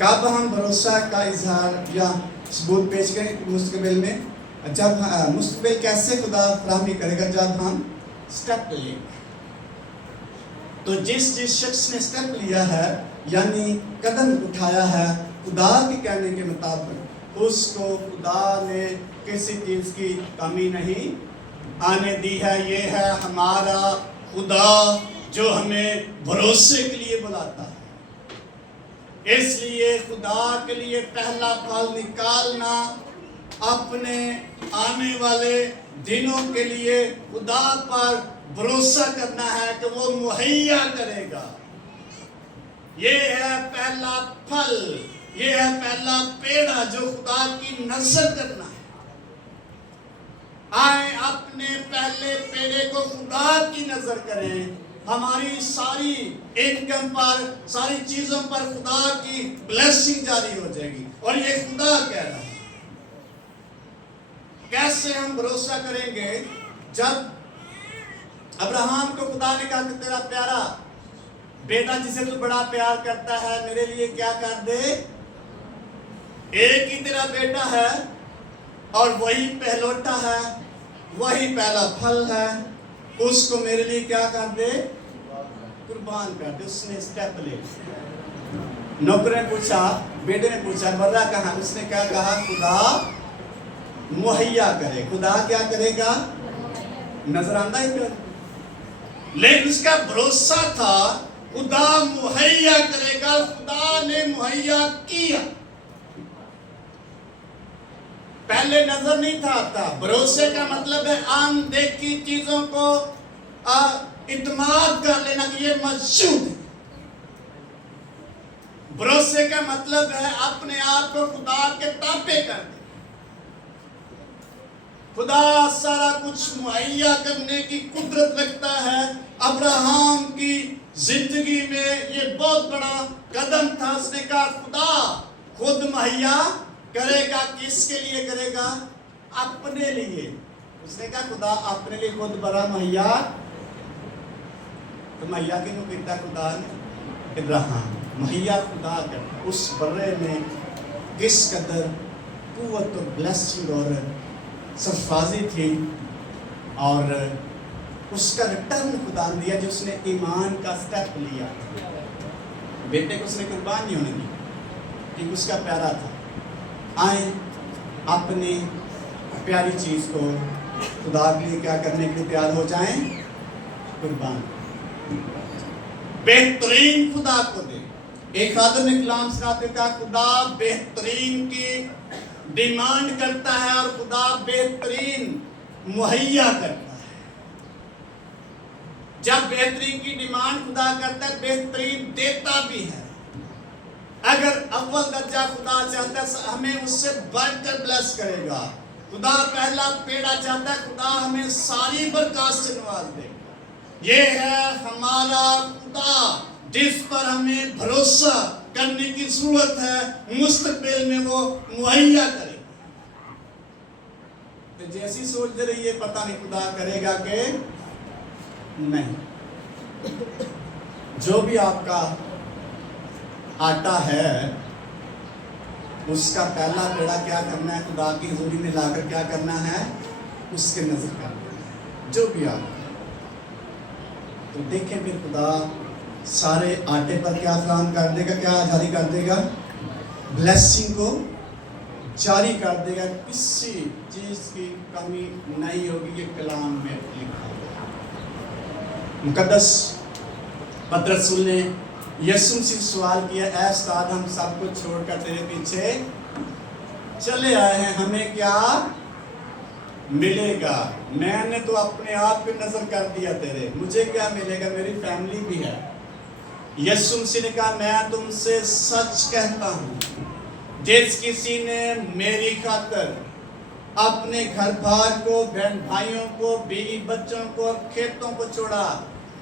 कब हम भरोसा का इजहार या सबूत पेश करें मुस्तकबिल में, जब मुस्तकबिल कैसे खुदा फराहमी करेगा, जब हम स्टेप लेंगे। तो जिस शख्स ने स्टेप लिया है यानी कदम उठाया है खुदा के कहने के मुताबिक, उसको खुदा ने किसी चीज की कमी नहीं आने दी है। ये है हमारा खुदा जो हमें भरोसे के लिए बुलाता है। इसलिए खुदा के लिए पहला फल निकालना, अपने आने वाले दिनों के लिए खुदा पर भरोसा करना है कि वो मुहैया करेगा। یہ ہے پہلا پھل، یہ ہے پہلا پیڑا جو خدا کی نظر کرنا ہے۔ آئیں اپنے پہلے پیڑے کو خدا کی نظر کریں، ہماری ساری انکم پر، ساری چیزوں پر خدا کی بلیسنگ جاری ہو جائے گی۔ اور یہ خدا کہہ رہا ہے۔ کیسے ہم بھروسہ کریں گے؟ جب ابراہیم کو خدا نے کہا کہ تیرا پیارا بیٹا جسے تو بڑا پیار کرتا ہے میرے لیے کیا کر دے، ایک ہی تیرا بیٹا ہے اور وہی پہلوٹا ہے، وہی پہلا پھل ہے، اس کو میرے لیے کیا کر دے، قربان کر دے۔ اس نے اسٹیپ لے، نوکر نے پوچھا، بیٹے نے پوچھا برا کہاں؟ اس نے کیا کہا؟ خدا مہیا کرے۔ خدا کیا کرے گا؟ نظر آندہ ہی کر، لیکن اس کا بھروسہ تھا خدا مہیا کرے گا۔ خدا نے مہیا کیا۔ پہلے نظر نہیں تھا آتا۔ بھروسے کا مطلب ہے ان دیکھی چیزوں کو اعتماد کر لینا کہ یہ موجود ہے۔ بھروسے کا مطلب ہے اپنے آپ کو خدا کے تابع کر دیں۔ خدا سارا کچھ مہیا کرنے کی قدرت رکھتا ہے۔ ابراہیم کی زندگی میں یہ بہت بڑا قدم تھا۔ اس نے کہا خدا خود مہیا کرے گا۔ کس کے لیے کرے گا؟ اپنے لیے۔ اس نے کہا خدا اپنے لیے خود بڑا مہیا، تو مہیا کیوں کہتا خدا نے؟ ابراہیم مہیا خدا کرتا۔ اس برے میں کس قدر قوت اور بلیسنگ اور سرفرازی تھی، اور اس کا ریٹرن خدا نے دیا جو اس نے ایمان کا سٹیپ لیا۔ بیٹے کو اس نے قربان نہیں ہونے دی کیونکہ اس کا پیارا تھا۔ آئیں اپنی پیاری چیز کو خدا کے لیے کیا کرنے کے لیے تیار ہو جائیں، قربان۔ بہترین خدا کو دے۔ ایک خادم نے کلام سناتے کہا خدا بہترین کی ڈیمانڈ کرتا ہے اور خدا بہترین مہیا کرتا ہے۔ جب بہترین کی ڈیمانڈ خدا کرتا ہے بہترین دیتا بھی ہے۔ اگر اول درجہ خدا چاہتا ہے ہمیں اس سے بڑھ کر بلیس کرے گا۔ خدا پہلا پیڑا چاہتا ہے خدا ہمیں ساری برکات سے نواز دے گا۔ یہ ہے ہمارا خدا جس پر ہمیں بھروسہ کرنے کی ضرورت ہے۔ مستقبل میں وہ مہیا کرے گا۔ تو جیسی سوچ دے رہی ہے پتہ نہیں خدا کرے گا کہ نہیں۔ جو بھی آپ کا آٹا ہے اس کا پہلا پیڑا کیا کرنا ہے؟ خدا کی حضوری میں لا کر کیا کرنا ہے؟ اس کے نظر کرنا ہے۔ جو بھی آپ تو دیکھیں پھر خدا سارے آٹے پر کیا فراہم کر دے گا، کیا جاری کر دے گا؟ بلیسنگ کو جاری کر دے گا۔ کسی چیز کی کمی نہیں ہوگی۔ یہ کلام میں لکھا ہے۔ مقدس پترس رسول نے یسوع سے سوال کیا، اے استاد ہم سب کو چھوڑ کر تیرے پیچھے چلے آئے ہیں، ہمیں کیا ملے گا؟ میں نے تو اپنے آپ پہ نظر کر دیا تیرے، مجھے کیا ملے گا؟ میری فیملی بھی ہے۔ یسوع نے کہا میں تم سے سچ کہتا ہوں جس کسی نے میری خاطر اپنے گھر بار کو، بہن بھائیوں کو، بیوی بچوں کو اور کھیتوں کو چھوڑا،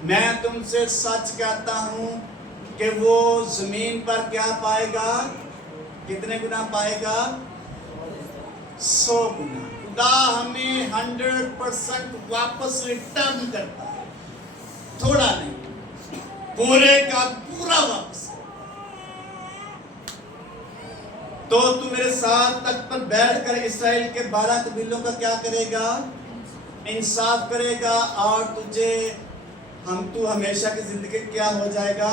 میں تم سے سچ کہتا ہوں کہ وہ زمین پر کیا پائے گا؟ کتنے گنا پائے گا؟ 100 گنا۔ خدا ہمیں 100% واپس ریٹرن کرتا ہے، تھوڑا نہیں، پورے کا پورا واپس۔ تو تو میرے ساتھ تخت پر بیٹھ کر اسرائیل کے 12 قبیلوں کا کیا کرے گا؟ انصاف کرے گا، اور تجھے تو ہمیشہ کی زندگی کیا ہو جائے گا؟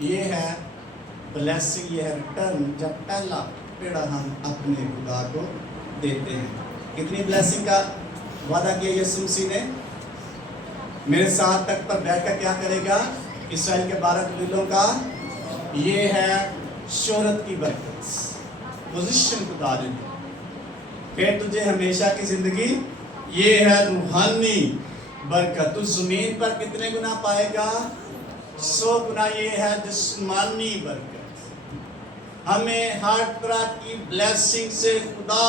یہ ہے بلیسنگ، یہ ہے ریٹرن جب پہلا پیڑا ہم اپنے خدا کو دیتے ہیں۔ کتنی بلیسنگ کا وعدہ کیا یسوع مسیح نے؟ میرے ساتھ تخت پر بیٹھ کر کیا کرے گا؟ اسرائیل کے 12 قبیلوں کا۔ یہ ہے شہرت کی برکت، پوزیشن خدا نے دی۔ پھر تجھے ہمیشہ کی زندگی، یہ ہے روحانی برکت۔ تو زمین پر کتنے گنا پائے گا؟ 100 गुना ये है जिस्मानी बरकत। हमें हर तरह की ब्लेसिंग से खुदा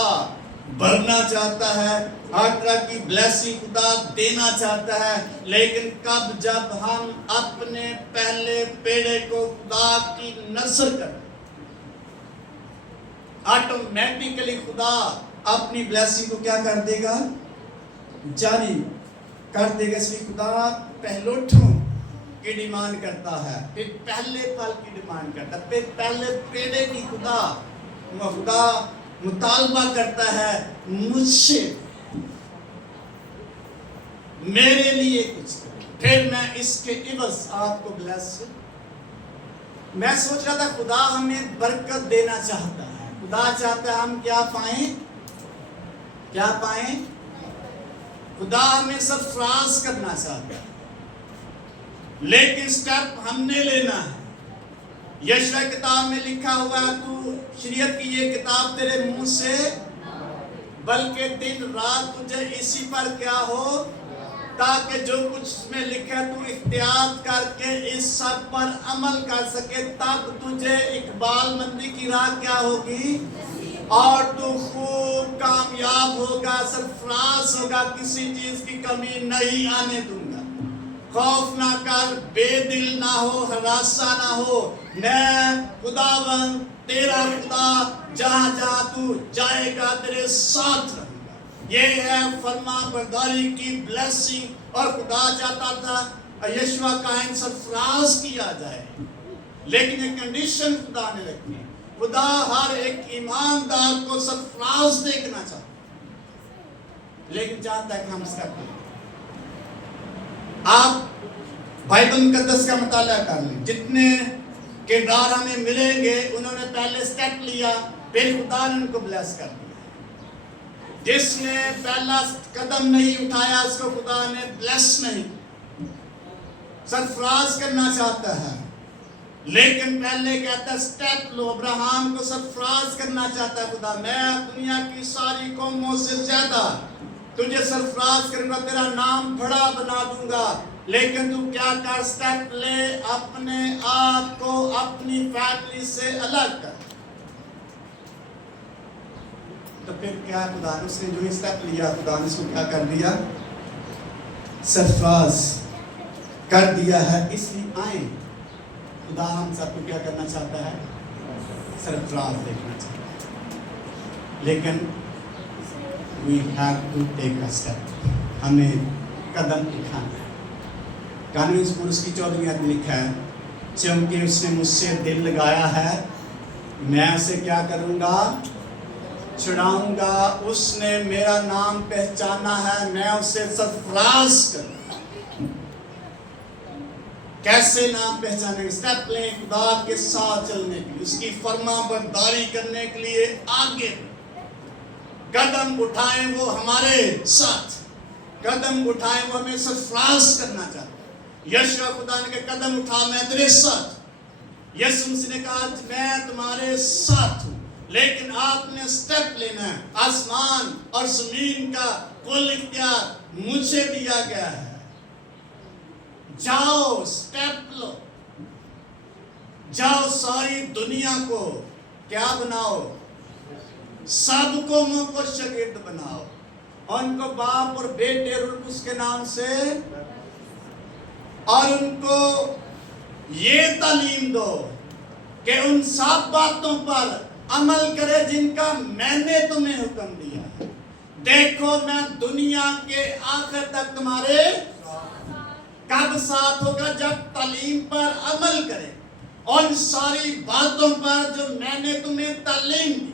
भरना चाहता है, हर तरह की ब्लेसिंग खुदा देना चाहता है, लेकिन कब? जब हम अपने पहले पेड़े को खुदा की नजर करते, ऑटोमेटिकली खुदा अपनी ब्लेसिंग को क्या कर देगा? जारी कर देगा। इसलिए खुदा पहलोठों की डिमांड करता है, फिर पहले फल की डिमांड करता है, फिर पहले पेड़े की खुदा मुतालबा करता है मुझसे, मेरे लिए कुछ करो, फिर मैं इसके इवज आपको ब्लेस। मैं सोच रहा था खुदा हमें बरकत देना चाहता है, खुदा चाहता है हम क्या पाएं? क्या पाएं? खुदा हमें सरफराज करना चाहता है, लेकिन स्टेप हमने लेना है। यशायाह किताब में लिखा हुआ है, तू शरीयत की ये किताब तेरे मुंह से, बल्कि दिन रात तुझे इसी पर क्या हो, ताकि जो कुछ इसमें लिखा है तू इख्तियार करके इस सब पर अमल कर सके, तब तुझे इकबाल मंदी की राह क्या होगी, और तू खूब कामयाब होगा, सरफराज होगा, किसी चीज की कमी नहीं आने दूंगा। खौफ ना कर, बेदिल ना हो, हरासा ना हो, मैं खुदावन तेरा खुदा जहां जहां तू जाएगा तेरे साथ रहूंगा। ये है फरमा बरदारी की ब्लेसिंग। और खुदा चाहता था यशवा कायन सरफराज किया जाए, लेकिन एक कंडीशन खुदा ने रखी, खुदा हर एक ईमानदार को सरफराज देखना चाहता, लेकिन चाहता है कि हम इसका करें। आप बाइबल मुकद्दस का मुताला कर लें, जितने किरदार हमें मिलेंगे उन्होंने पहले स्टेप लिया, फिर खुदा ने उनको ब्लेस कर दिया। जिसने पहला कदम नहीं उठाया उसको खुदा ने ब्लेस नहीं, सरफराज करना चाहता है, लेकिन पहले कहता है स्टेप लो। अब्राहम को सरफराज करना चाहता है खुदा, मैं दुनिया की सारी कौमों से ज्यादा तुझे सरफराज करूंगा, तेरा नाम बड़ा बना दूंगा, लेकिन तू क्या कर? स्टेप ले, अपने आप को अपनी फैमिली से अलग कर। तो फिर क्या खुदा ने, उसने जो स्टेप लिया खुदा ने उसको क्या कर दिया? सरफराज कर दिया है। इसलिए आए, खुदा हम सबको क्या करना चाहता है? सरफराज देखना चाहता है, लेकिन we have to take a step, हमें कदम उठाना है। कानूनी पुरुष की 14वीं आयत में लिखा है, क्योंकि उसने मुझसे दिल लगाया है मैं उसे क्या करूंगा? छुड़ाऊंगा। उसने मेरा नाम पहचाना है, मैं उसे सरफराज करूंगा। कैसे नाम पहचानेंगे? स्टेप लें खुदा के साथ चलने के लिए, उसकी फर्मा बरदारी करने के लिए आगे कदम उठाएं। वो हमारे साथ कदम उठाएं, वो हमें सरफराज करना चाहता है। यशवा खुदा ने कहा कदम उठा, मैं तेरे साथ। यीशु मसीह ने कहा मैं तुम्हारे साथ हूं, लेकिन आपने स्टेप लेना है। आसमान और जमीन का कुल इख्तियार मुझे दिया गया है। जाओ, स्टेप लो, जाओ, सारी दुनिया को क्या बनाओ? सब कौमों को शागिर्द बनाओ, उनको बाप और बेटे और उसके नाम से, और उनको ये तालीम दो कि उन सब बातों पर अमल करे जिनका मैंने तुम्हें हुक्म दिया है। देखो मैं दुनिया के आखिर तक तुम्हारे कब साथ होगा? जब तालीम पर अमल करे, उन सारी बातों पर जो मैंने तुम्हें तालीम दी।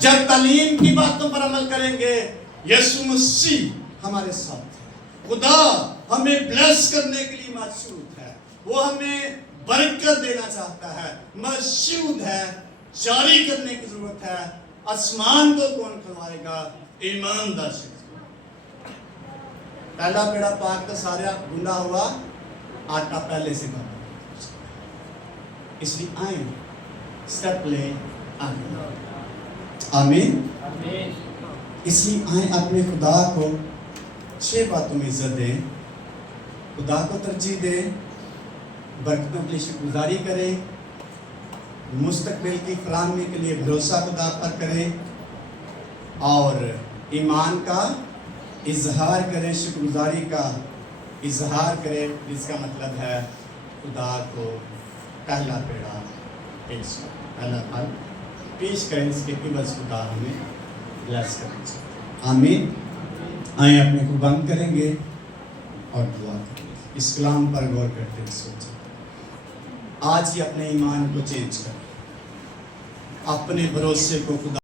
जब तालीम की बातों पर अमल करेंगे, यीशु मसीह हमारे साथ है। खुदा हमें ब्लेस करने के लिए मौजूद है, वो हमें बरकत देना चाहता है, मौजूद है, जारी करने की जरूरत है। आसमान को कौन खुलवाएगा? ईमानदार शख्स। पहला पेड़ा पाक का सारा गूंदा हुआ आटा पहले से बना, इसलिए आए, स्टेप ले, आगे। आमीन। इसलिए आए, अपने खुदा को 6 बातों में इज्जत दें। खुदा को तरजीह दें, बरकतों के लिए शुक्रगुजारी करें, मुस्तकबिल की फराहमी के लिए भरोसा खुदा पर करें और ईमान का इजहार करें, शुक्रगुजारी का इजहार करें, जिसका मतलब है खुदा को पहला पेड़ा पेश करें, पहला फल पेश करें, इसके इवज़ खुदा हमें ब्लेस करें। आमीन। आए अपने को बंद करेंगे और दुआ करेंगे। इस कलाम पर गौर करते हुए सोचें, आज ही अपने ईमान को चेंज करें, अपने भरोसे को खुदा